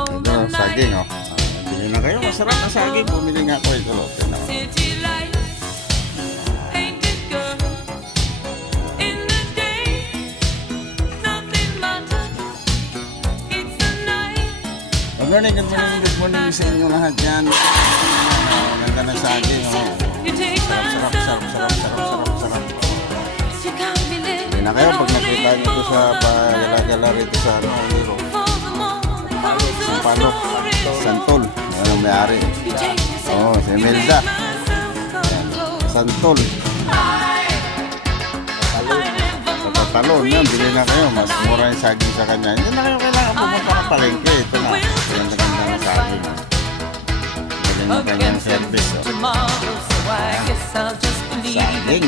Ito, saging, oh. Bili na kayo, masarap na saging. Bumili nga ako ito, oh. Tignan mo. Good morning sa inyo lahat yan. Ganda ng saging, oh. Sarap. Hindi na kayo pag nakita nyo ito sa pagala-gala rito sa Palok, Santol. Ano may-ari? Oo, si Imelda. Santol. Sa Talon yun, bili na kayo. Mas mura yung saging sa kanya. Hindi na kayo kailangan pumunta ng palengke. Ito na, ganda-ganda ng saging. Galing na kanyang service. Saging.